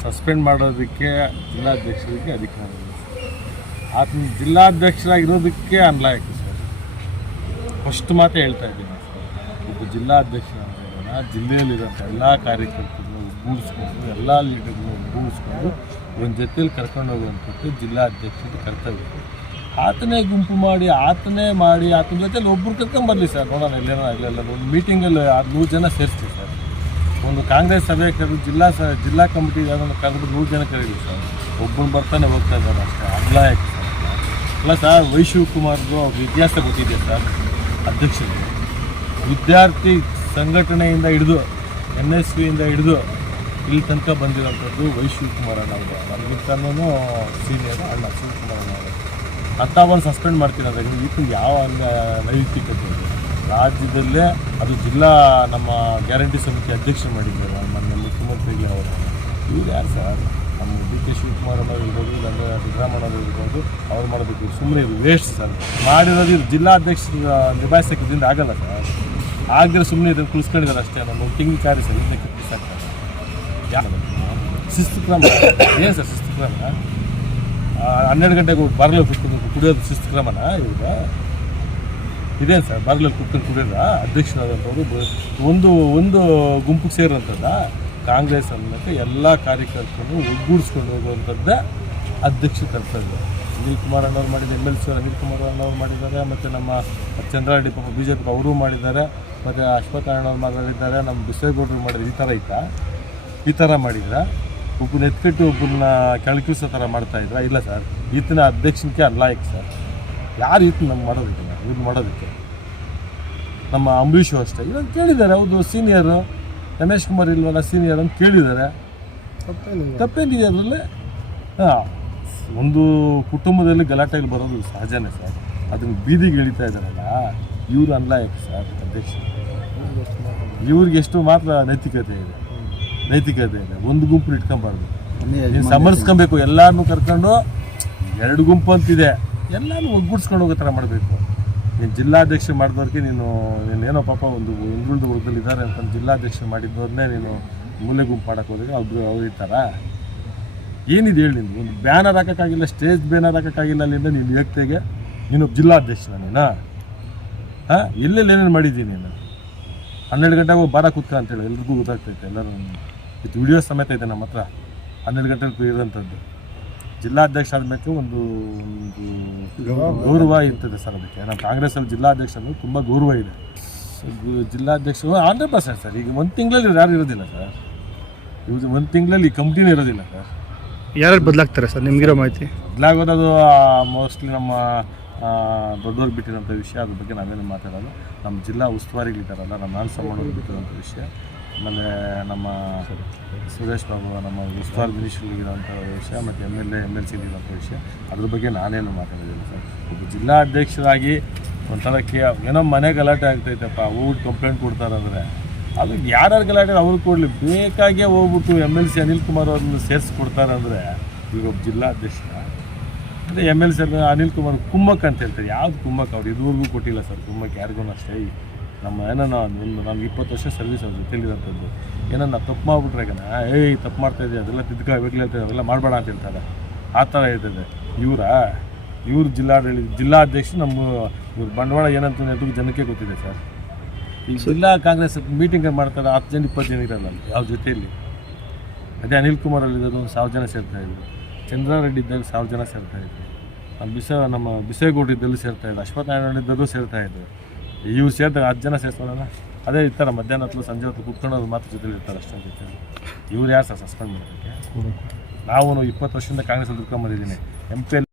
Suspend ಮಾಡೋದಕ್ಕೆ ಜಿಲ್ಲಾಧ್ಯಕ್ಷರಿಗೆ ಅಧಿಕಾರ ಇದೆ. ಆತ ಜಿಲ್ಲಾಧ್ಯಕ್ಷರಾಗಿರೋದಕ್ಕೆ ಅನ್ಲಾಯಕ ಸರ್. ಫಸ್ಟ್ ಮಾತೇ ಹೇಳ್ತಾ ಇದ್ದೀನಿ ಒಬ್ಬ ಜಿಲ್ಲಾಧ್ಯಕ್ಷರಾಗಿರೋಣ ಜಿಲ್ಲೆಯಲ್ಲಿರೋಂಥ ಎಲ್ಲ ಕಾರ್ಯಕರ್ತರನ್ನು ಒಗ್ಗೂಡಿಸ್ಕೊಂಡು ಎಲ್ಲ ಲೀಡರ್ನ ಒಗ್ಗೂಡಿಸ್ಕೊಂಡು ಒಂದು ಜೊತೆಯಲ್ಲಿ ಕರ್ಕೊಂಡು ಹೋಗುವಂಥದ್ದು ಜಿಲ್ಲಾಧ್ಯಕ್ಷರ ಕರ್ತವ್ಯ. ಆತನೇ ಗುಂಪು ಮಾಡಿ, ಆತನೇ ಮಾಡಿ, ಆತನ ಜೊತೆಲಿ ಒಬ್ರು ಕರ್ಕೊಂಡು ಬರಲಿ ಸರ್. ನೋಡೋಣ ಎಲ್ಲೇನೋ ಇಲ್ಲೆಲ್ಲ ಒಂದು ಮೀಟಿಂಗಲ್ಲಿ ಆರು ನೂರು ಜನ ಸೇರಿಸ್ತೀವಿ ಸರ್. ಒಂದು ಕಾಂಗ್ರೆಸ್ ಸಭೆ ಕರೆದು ಜಿಲ್ಲಾ ಸ, ಜಿಲ್ಲಾ ಕಮಿಟಿ ಅದನ್ನು ಕರೆದು ನೂರು ಜನ ಕರೀಲಿ ಸರ್. ಒಬ್ಬನು ಬರ್ತಾನೆ ಹೋಗ್ತಾ ಇದ್ದಾರೆ ಅಷ್ಟೇ. ಸರ್. ಅಲ್ಲ ಸರ್ ವೈ ಶಿವಕುಮಾರ್ದು ಅವ್ರ ಇತಿಹಾಸ ಗೊತ್ತಿದೆ ಸರ್, ಅಧ್ಯಕ್ಷರು. ವಿದ್ಯಾರ್ಥಿ ಸಂಘಟನೆಯಿಂದ ಹಿಡಿದು ಎನ್ ಎಸ್ ವಿಯಿಂದ ಹಿಡಿದು ಇಲ್ಲಿ ತನಕ ಬಂದಿರೋಂಥದ್ದು ವೈ ಶಿವಕುಮಾರ್ ಅಣ್ಣ ಅವರು ನಮಗಿಂತನೂ ಸೀನಿಯರ್ ಅಣ್ಣ ಶಿವಕುಮಾರ್ ಅಣ್ಣ ಅವರು ಸಸ್ಪೆಂಡ್ ಮಾಡ್ತೀರ ಅದಕ್ಕೆ ಯಾವ ಅಂಗ, ನೈತಿಕತೆ ರಾಜ್ಯದಲ್ಲೇ ಅದು ಜಿಲ್ಲಾ ನಮ್ಮ ಗ್ಯಾರಂಟಿ ಸಮಿತಿ ಅಧ್ಯಕ್ಷರು ಮಾಡಿದ್ದಾರೆ. ನಮ್ಮ ಮುಖ್ಯಮಂತ್ರಿಗೆ ಅವರು. ಇವ್ರು ಯಾರು ಸರ್? ನಮ್ಮ ಡಿ ಕೆ ಶಿವಕುಮಾರ್ ಅನ್ನೋರು ಇರ್ಬೋದು ಇಲ್ಲ ಸಿದ್ದರಾಮಯ್ಯ ಇರ್ಬೋದು, ಅವ್ರು ಮಾಡೋದಕ್ಕೆ ಸುಮ್ಮನೆ ಇದು ವೇಸ್ಟ್ ಸರ್. ಮಾಡಿರೋದು ಇದು ಜಿಲ್ಲಾಧ್ಯಕ್ಷ ನಿಭಾಯಿಸೋಕ್ಕಿಂದ ಆಗಲ್ಲ ಸರ್. ಆಗದೆ ಸುಮ್ಮನೆ ಇದನ್ನು ಕುಳಿಸ್ಕೊಂಡಿದ್ದಾರೆ ಅಷ್ಟೇ. ನಮ್ಮ ತಿಂಗಿ ಕಾರ್ಯ ಸರ್ ಇದಕ್ಕೆ ಬಿಸಾಕ್ತಾರೆ ಯಾರು ಶಿಸ್ತು ಕ್ರಮ. ಏನು ಸರ್ ಶಿಸ್ತು ಕ್ರಮ? ಹನ್ನೆರಡು ಗಂಟೆಗೆ ಬರಲು ಕುತ್ಕೊಂಡು ಕುಡಿಯೋದು ಶಿಸ್ತು ಕ್ರಮನ ಇವಾಗ ಇದೇನು ಸರ್ ಬಾರ್ಲಲ್ಲಿ ಕುತ್ಕೊಂಡು ಕುಡಿಯೋದ ಅಧ್ಯಕ್ಷರಾದಂಥವ್ರು ಒಂದು ಒಂದು ಗುಂಪಿಗೆ ಸೇರೋಂಥದ್ದ ಕಾಂಗ್ರೆಸ್ ಅನ್ನೋಕ್ಕೆ ಎಲ್ಲ ಕಾರ್ಯಕರ್ತರು ಒಗ್ಗೂಡಿಸ್ಕೊಂಡು ಹೋಗುವಂಥದ್ದೇ ಅಧ್ಯಕ್ಷ ಕರ್ತವ್ಯ. ಅನಿಲ್ ಕುಮಾರ್ ಅಣ್ಣವ್ರು ಮಾಡಿದ M L C Anil Kumar ಅಣ್ಣವ್ರು ಮಾಡಿದ್ದಾರೆ, ಮತ್ತು ನಮ್ಮ ಚಂದ್ರಾರೆಡ್ಡಿ ಪಾಪ ಬಿ ಜೆ ಪಿ ಅವರು ಮಾಡಿದ್ದಾರೆ, ಮತ್ತು ಅಶ್ವಥ್ ಅಣ್ಣವ್ರು ಮಾಡಿದ್ದಾರೆ ನಮ್ಮ ಬಿಸೇಗೌಡರು ಮಾಡಿದ್ರು ಈ ಥರ ಐತಾ ಈ ಥರ ಮಾಡಿದ್ರ. ಒಬ್ಬನ ಎತ್ಕಟ್ಟು ಒಬ್ಬನ ಕೆಳಕಿಸೋ ಥರ ಮಾಡ್ತಾಯಿದ್ರ ಇಲ್ಲ ಸರ್, ಈತನ ಅಧ್ಯಕ್ಷನಿಗೆ ಅಲ್ಲ ಸರ್. ಯಾರು ಈತನ ನಮ್ಗೆ ಮಾಡೋದಕ್ಕೆ ಇವ್ರು ಮಾಡೋದಕ್ಕೆ. ನಮ್ಮ ಅಂಬರೀಷು ಅಷ್ಟೇ. ಇವಾಗ ಕೇಳಿದ್ದಾರೆ ಹೌದು ಸೀನಿಯರು ರಮೇಶ್ ಕುಮಾರ್ ಇಲ್ವಲ್ಲ ಸೀನಿಯರ್ ಅಂತ ಕೇಳಿದ್ದಾರೆ. ತಪ್ಪೇನಿದೆ ಅದರಲ್ಲಿ? ಹಾಂ ಒಂದು ಕುಟುಂಬದಲ್ಲಿ ಗಲಾಟೆಗೆ ಬರೋದು ಸಹಜನೇ ಸರ್. ಅದನ್ನು ಬೀದಿಗೆ ಇಳಿತಾ ಇದ್ದಾರಲ್ಲ ಇವರು ಅನ್ಲಾಯಕ್ ಸರ್ ಅಧ್ಯಕ್ಷ. ಇವ್ರಿಗೆ ಎಷ್ಟು ಮಾತ್ರ ನೈತಿಕತೆ ಇದೆ. ನೈತಿಕತೆ ಇದೆ. ಒಂದು ಗುಂಪು ಇಟ್ಕೊಬಾರ್ದು. ಸಮರ್ಸ್ಕೊಬೇಕು ಎಲ್ಲರನ್ನೂ ಕರ್ಕೊಂಡು ಎರಡು ಗುಂಪು ಅಂತಿದೆ. ಎಲ್ಲಾನು ಒಗ್ಗೂಡ್ಸ್ಕೊಂಡು ಹೋಗೋ ಥರ ಮಾಡಬೇಕು. ನೀನು ಜಿಲ್ಲಾಧ್ಯಕ್ಷ ಮಾಡಿದವ್ರಿಗೆ ನೀನು ಏನೋ ಪಾಪ ಒಂದು ಹಿಂದುಳಿದ ವರ್ಗದಲ್ಲಿ ಇದ್ದಾರೆ ಅಂತ ಜಿಲ್ಲಾಧ್ಯಕ್ಷ ಮಾಡಿದ್ದವ್ರನ್ನೇ ನೀನು ಮೂಲೆ ಗುಂಪು ಮಾಡೋಕೆ ಹೋದ್ರೆ ಒಬ್ರು ಅವ್ರು ಇರ್ತಾರ ಏನಿದೆ ಹೇಳಿ ಒಂದು ಬ್ಯಾನರ್ ಹಾಕೋಕ್ಕಾಗಿಲ್ಲ, ಸ್ಟೇಜ್ ಬ್ಯಾನರ್ ಹಾಕೋಕ್ಕಾಗಿಲ್ಲ ಅಲ್ಲಿಂದ ನೀನು ವ್ಯಕ್ತಿಗೆ ನೀನು ಜಿಲ್ಲಾಧ್ಯಕ್ಷ ನೀನು? ಹಾಂ, ಎಲ್ಲೆಲ್ಲಿ ಏನೇನು ಮಾಡಿದ್ದೀನಿ ನೀನು? ಹನ್ನೆರಡು ಗಂಟೆಗೆ ಬಾರ ಕೂತ್ಕ ಅಂತೇಳಿ ಎಲ್ರಿಗೂ ಗೊತ್ತಾಗ್ತೈತೆ, ಎಲ್ಲರೂ ಇದು ವಿಡಿಯೋ ಸಮೇತ ಇದೆ ನಮ್ಮ ಹತ್ರ. ಹನ್ನೆರಡು ಗಂಟೆಗೆ ಇರೋಂಥದ್ದು ಜಿಲ್ಲಾಧ್ಯಕ್ಷ ಆದಮೇಲೆ ಒಂದು ಒಂದು ಗೌರವ ಇರ್ತದೆ ಸರ್ ಅದಕ್ಕೆ. ನಮ್ಮ ಕಾಂಗ್ರೆಸ್ಸಲ್ಲಿ ಜಿಲ್ಲಾಧ್ಯಕ್ಷ ಅಂದ್ರೆ ತುಂಬ ಗೌರವ ಇದೆ. ಜಿಲ್ಲಾಧ್ಯಕ್ಷರು ಹಂಡ್ರೆಡ್ ಪರ್ಸೆಂಟ್ ಸರ್. ಈಗ ಒಂದು ತಿಂಗಳಲ್ಲಿ ಯಾರು ಇರೋದಿಲ್ಲ ಸರ್. ಇವ್ರು ಒಂದು ತಿಂಗಳಲ್ಲಿ ಕಂಪ್ನಿನೇ ಇರೋದಿಲ್ಲ ಸರ್. ಯಾರು ಬದಲಾಗ್ತಾರೆ ಸರ್? ನಿಮ್ಗಿರೋ ಮಾಹಿತಿ? ಬದಲಾಗೋದು ಮೋಸ್ಟ್ಲಿ ನಮ್ಮ ದೊಡ್ಡವ್ರು ದೊಡ್ಡವ್ರಿಗೆ ಬಿಟ್ಟಿರೋಂಥ ವಿಷಯ ಅದ್ರ ಬಗ್ಗೆ ನಾವೇನು ಮಾತಾಡೋದು ನಮ್ಮ ಜಿಲ್ಲಾ ಉಸ್ತುವಾರಿಗಳಿದ್ದಾರಲ್ಲ ನಮ್ಮ ನಾನ್ ಮಾಡೋದು ಬಿಟ್ಟಿರೋಂಥ ವಿಷಯ. ಆಮೇಲೆ ನಮ್ಮ ಸುರೇಶ್ ಬಾಬು ನಮ್ಮ ಉಸ್ತುವಾರಿ ಮಿನಿಸ್ಟ್ರಿಗಿರೋಂಥ ವಿಷಯ, ಮತ್ತು M L A, M L ಸಿಗಿರುವಂಥ ವಿಷಯ, ಅದ್ರ ಬಗ್ಗೆ ನಾನೇನು ಮಾತಾಡೋದಿಲ್ಲ ಸರ್. ಒಬ್ಬ ಜಿಲ್ಲಾ ಅಧ್ಯಕ್ಷರಾಗಿ ಒಂಥರ ಕೇ ಏನೋ ಮನೆ ಗಲಾಟೆ ಆಗ್ತೈತಪ್ಪ, ಊರು ಕಂಪ್ಲೇಂಟ್ ಕೊಡ್ತಾರಂದರೆ ಅದು ಯಾರ್ಯಾರು ಗಲಾಟೆ ಅವ್ರಿಗೆ ಕೊಡಲಿ. ಬೇಕಾಗೇ ಹೋಗ್ಬಿಟ್ಟು M L C Anil Kumar ಅವ್ರನ್ನ ಸೇರಿಸ್ಕೊಡ್ತಾರಂದರೆ ಈಗ ಒಬ್ಬ ಜಿಲ್ಲಾಧ್ಯಕ್ಷ ಅಂದರೆ M L C Anil Kumar ಕುಮ್ಮಕ್ ಅಂತ ಹೇಳ್ತಾರೆ. ಯಾವ್ದು ಕುಮ್ಮಕ್? ಅವ್ರು ಇದುವರೆಗೂ ಕೊಟ್ಟಿಲ್ಲ ಸರ್, ಕುಮ್ಮಕ್ ಯಾರಿಗೂ ಅಷ್ಟೇ ನಮ್ಮ ಏನನ್ನ ಒಂದು ನಮ್ಗೆ ಇಪ್ಪತ್ತು ವರ್ಷ ಸರ್ವಿಸ್ ಅವ್ರ ತಿಳಿದಂಥದ್ದು ಏನೋ ನಾವು ತಪ್ಪು ಮಾಡಿಬಿಟ್ರೆ ಏಯ್ ತಪ್ಪು ಮಾಡ್ತಾ ಇದೆಯಾ ಅದೆಲ್ಲ ತಿದ್ಕ ಇವಾಗಲೇ ಹೇಳ್ತಾರೆ ಅದೆಲ್ಲ ಮಾಡಬೇಡ ಅಂತ ಹೇಳ್ತಾರೆ. ಆ ಥರ ಹೇಳ್ತದೆ ಇವರ? ಇವ್ರ ಜಿಲ್ಲಾಡಳಿತ ಜಿಲ್ಲಾಧ್ಯಕ್ಷ ನಮ್ಮ ಇವ್ರ ಬಂಡವಾಳ ಏನಂತ ಎಲ್ರಿಗೂ ಜನಕ್ಕೆ ಗೊತ್ತಿದೆ ಸರ್. ಈಗ ಜಿಲ್ಲಾ ಕಾಂಗ್ರೆಸ್ ಮೀಟಿಂಗ್ ಮಾಡ್ತಾರೆ ಹತ್ತು ಜನ ಇಪ್ಪತ್ತು ಜನ ಇರಲ್ಲ ಅಲ್ಲಿ ಯಾವ ಜೊತೆಯಲ್ಲಿ. ಅದೇ ಅನಿಲ್ ಕುಮಾರ್ ಅಲ್ಲಿದ್ದರು ಸಾವಿರ ಜನ ಸೇರ್ತಾ ಇದ್ರು. ಚಂದ್ರಾರೆಡ್ಡಿ ಇದ್ದಲ್ಲಿ ಸಾವಿರ ಜನ ಸೇರ್ತಾ ಇದ್ರು. ಆ ಬಿಸ ನಮ್ಮ ಬಿಸೇಗೌಡ ಇದ್ದಲ್ಲಿ ಸೇರ್ತಾ ಇದ್ರು. ಅಶ್ವಥ್ ನಾರಾಯಣ ಇದ್ದರೂ ಸೇರ್ತಾ ಇದ್ರು. ಇವ್ರು ಸೇರಿದಾಗ ಹತ್ತು ಜನ ಸೇರ್ಸೋಣ ಅದೇ ಇರ್ತಾರೆ ಮಧ್ಯಾಹ್ನ ಹತ್ತು ಸಂಜೆ ಹೊತ್ತು ಕುತ್ಕೊಂಡು ಮಾತ್ರ ಜೊತೆಲಿ ಇರ್ತಾರೆ ಅಷ್ಟೊಂದು ಜೊತೆ ಇವ್ರು ಯಾರು ಸರ್ ಸಸ್ಪೆಂಡ್ ಮಾಡೋದಕ್ಕೆ? ನಾವು ಇಪ್ಪತ್ತು ವರ್ಷದಿಂದ ಕಾಂಗ್ರೆಸ್ ದುಡ್ಕೊಂಬಂದಿದ್ದೀನಿ ಎಂ ಪಿ